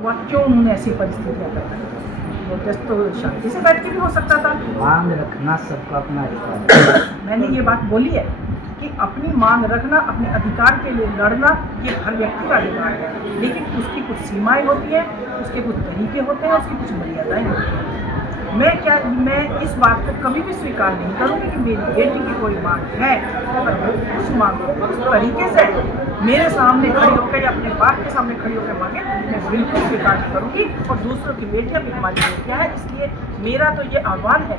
क्यों उन्होंने ऐसी परिस्थितियाँ बनाई? प्रोटेस्ट तो शांति से बैठ के भी हो सकता था। मांग रखना सबका अपना अधिकार है। मैंने ये बात बोली है कि अपनी मांग रखना, अपने अधिकार के लिए लड़ना, ये हर व्यक्ति का अधिकार है, लेकिन उसकी कुछ सीमाएं होती हैं, उसके कुछ तरीके होते हैं, उसकी कुछ मर्यादाएं होती हैं। मैं इस बात को कभी भी स्वीकार नहीं करूँगी कि मेरी बेटी की कोई मांग है और वो उस मांग को उस तरीके से मेरे सामने खड़ी होकर या अपने बाप के सामने खड़ी होकर मांगे, मैं बिल्कुल स्वीकार नहीं करूँगी। और दूसरों की बेटियां भी हमारी बेटियां हैं, इसलिए मेरा तो ये आह्वान है,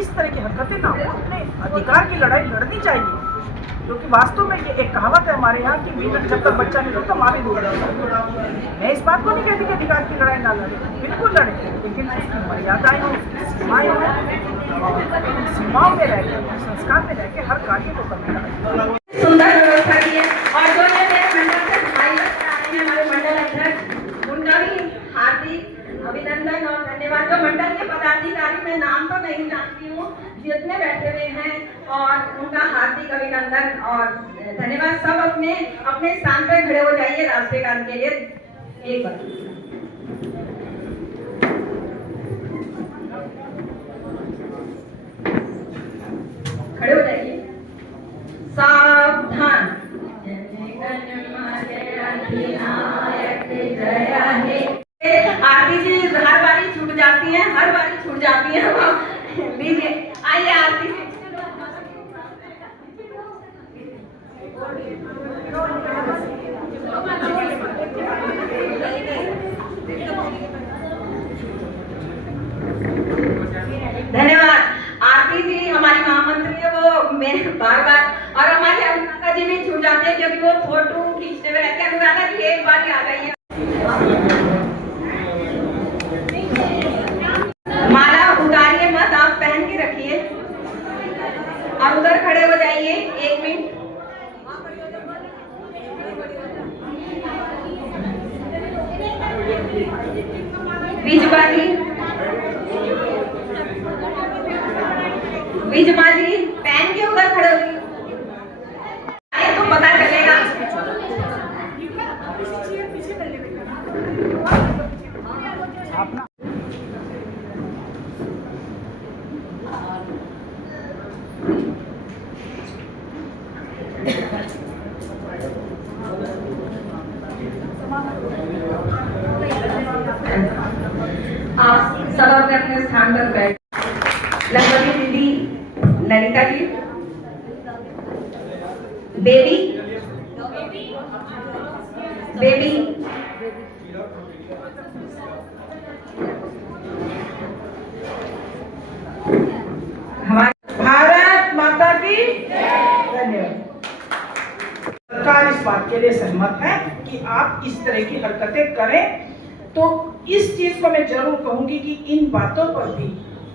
इस तरह की हरकतें ना हो, अपने अधिकार की लड़ाई लड़नी चाहिए। क्योंकि वास्तव में ये एक कहावत है हमारे यहाँ कि बेटा जब तक बच्चा नहीं हो तो माँ भी दूर रहेगा। मैं इस बात को नहीं कहती कि अधिकार की लड़ाई ना लड़े, बिल्कुल लड़े, लेकिन उसकी मर्यादाएं हो, उसकी सीमाएं हो, सीमाओं में रह के, संस्कार में रह के हर कार्य को करने का सुंदर व्यवस्था की है। और जो मेरे मंडल से भाई आए हैं, हमारे मंडल अध्यक्ष, उनका भी हार्दिक अभिनंदन और धन्यवाद। जो मंडल के पदाधिकारी, मैं नाम तो नहीं जानती हूँ, जितने बैठे हुए हैं, और उनका हार्दिक अभिनंदन और धन्यवाद। सब अपने अपने स्थान पर खड़े हो जाइए राष्ट्रीयगान के लिए। एक बार खड़े हो जाइए। सावधान। आरती जी हर बारी छूट जाती है, हर बारी छूट जाती है। लीजिए, आइए आरती जी। धन्यवाद। आरती जी हमारी महामंत्री है, वो मैं बार और हमारी अनुराधा जी भी छूट जाते हैं क्योंकि वो फोटो खींचते हुए रहते हैं। अनुराधा जी एक बार ही आ गई है। माला उतारिए मत, आप पहन के रखिए और उधर खड़े हो जाइए। 1 मिनट। बीजमा जी पहन के उधर खड़े हो तो पता चलेगा। आप सब अपने स्थान पर बैठ। लंबी दीदी ललिता जी, बेबी हमारे भारत माता की धन्यवाद। सरकार इस बात के लिए सहमत है कि आप इस तरह की हरकतें करें। तो इस चीज को मैं जरूर कहूंगी कि इन बातों पर भी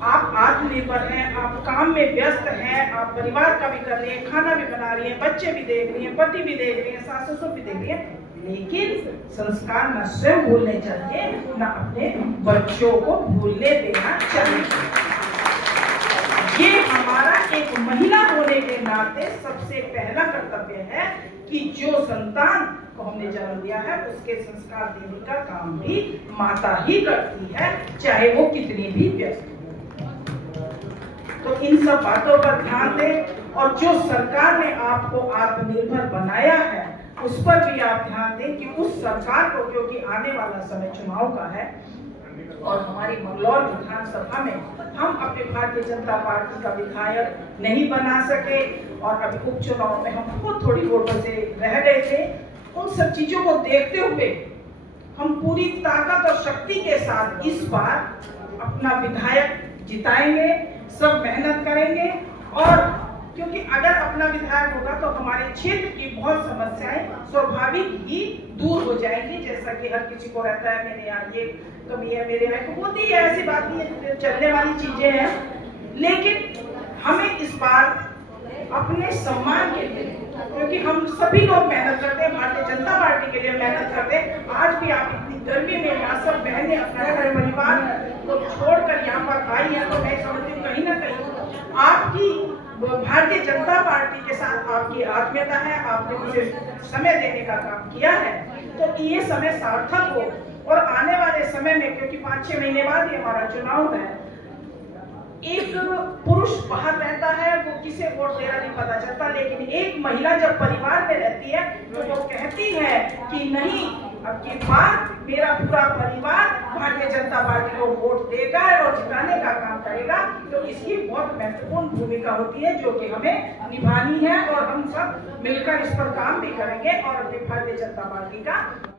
आप आत्मनिर्भर हैं, आप काम में व्यस्त हैं, आप परिवार का भी कर रही हैं, खाना भी बना रही हैं, बच्चे भी देख रही हैं, पति भी देख रही हैं, सास ससुर भी देख रही हैं, लेकिन संस्कार न स्वयं भूलने चाहिए, न अपने बच्चों को भूलने देना चाहिए। ये हमारा एक महिला होने के नाते सबसे पहला कर्तव्य है कि जो संतान को हमने जन्म दिया है उसके संस्कार देने का काम भी माता ही करती है, चाहे वो कितनी भी व्यस्त हो। तो इन सब बातों पर ध्यान दें और जो सरकार ने आपको आत्मनिर्भर बनाया है उस पर भी आप ध्यान दें कि उस सरकार को, क्योंकि आने वाला समय चुनाव का है और हमारी मंगलौर विधानसभा में हम अपने भारतीय जनता पार्टी का विधायक नहीं बना सके और अभी उपचुनाव में हम बहुत थोड़ी वोटों से रह गए थे। उन सब चीजों को देखते हुए हम पूरी ताकत और शक्ति के साथ इस बार अपना विधायक जिताएंगे, सब मेहनत करेंगे। और क्योंकि अगर अपना विधायक होगा तो हमारे क्षेत्र की बहुत समस्याएं स्वाभाविक ही दूर हो जाएंगी। जैसा कि हर किसी को रहता है मेरे यहाँ ये कमी है, मेरे यहाँ तो होती है, ऐसी बात नहीं है, चलने वाली चीजें हैं। लेकिन हमें इस बार अपने सम्मान के लिए, क्योंकि हम सभी लोग मेहनत करते हैं, भारतीय जनता पार्टी के लिए मेहनत करते हैं। आज भी आप इतनी गर्मी में यहाँ सब बहनें अपना घर परिवार को छोड़कर यहाँ पर आई है, तो मैं समझती हूँ कहीं ना कहीं आपकी भारतीय जनता पार्टी के साथ आपकी आत्मीयता है, आपने मुझे समय देने का काम किया है। तो ये समय सार्थक हो और आने वाले समय में, क्योंकि 5-6 महीने बाद ही हमारा चुनाव है, एक पुरुष बाहर रहता है, वो किसे वोट दे रहा नहीं पता चलता, लेकिन एक महिला जब परिवार में रहती है तो वो कहती है कि नहीं, अब की बार मेरा पूरा परिवार भारतीय जनता पार्टी को वोट देगा और जिताने का काम करेगा। तो इसकी बहुत महत्वपूर्ण भूमिका होती है जो कि हमें निभानी है, और हम सब मिलकर इस पर काम भी करेंगे और अपनी भारतीय जनता पार्टी का